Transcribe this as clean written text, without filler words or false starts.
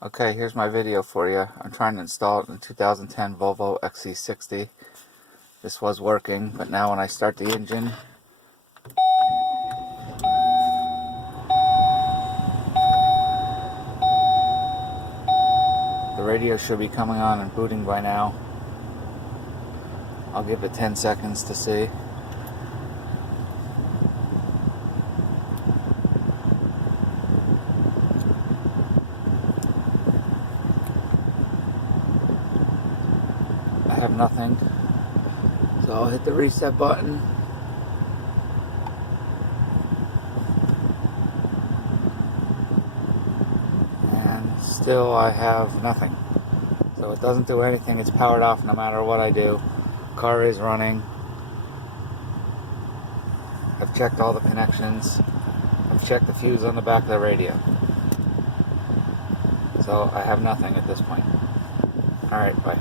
Okay, here's my video for you. I'm trying to install it in a 2010 Volvo XC60. This was working, but now when I start the engine, the radio should be coming on and booting by now. I'll give it 10 seconds to see. I have nothing, so I'll hit the reset button. And still I have nothing. So it doesn't do anything. It's powered off no matter what I do. Car is running. I've checked all the connections. I've checked the fuse on the back of the radio. So I have nothing at this point. Alright, bye.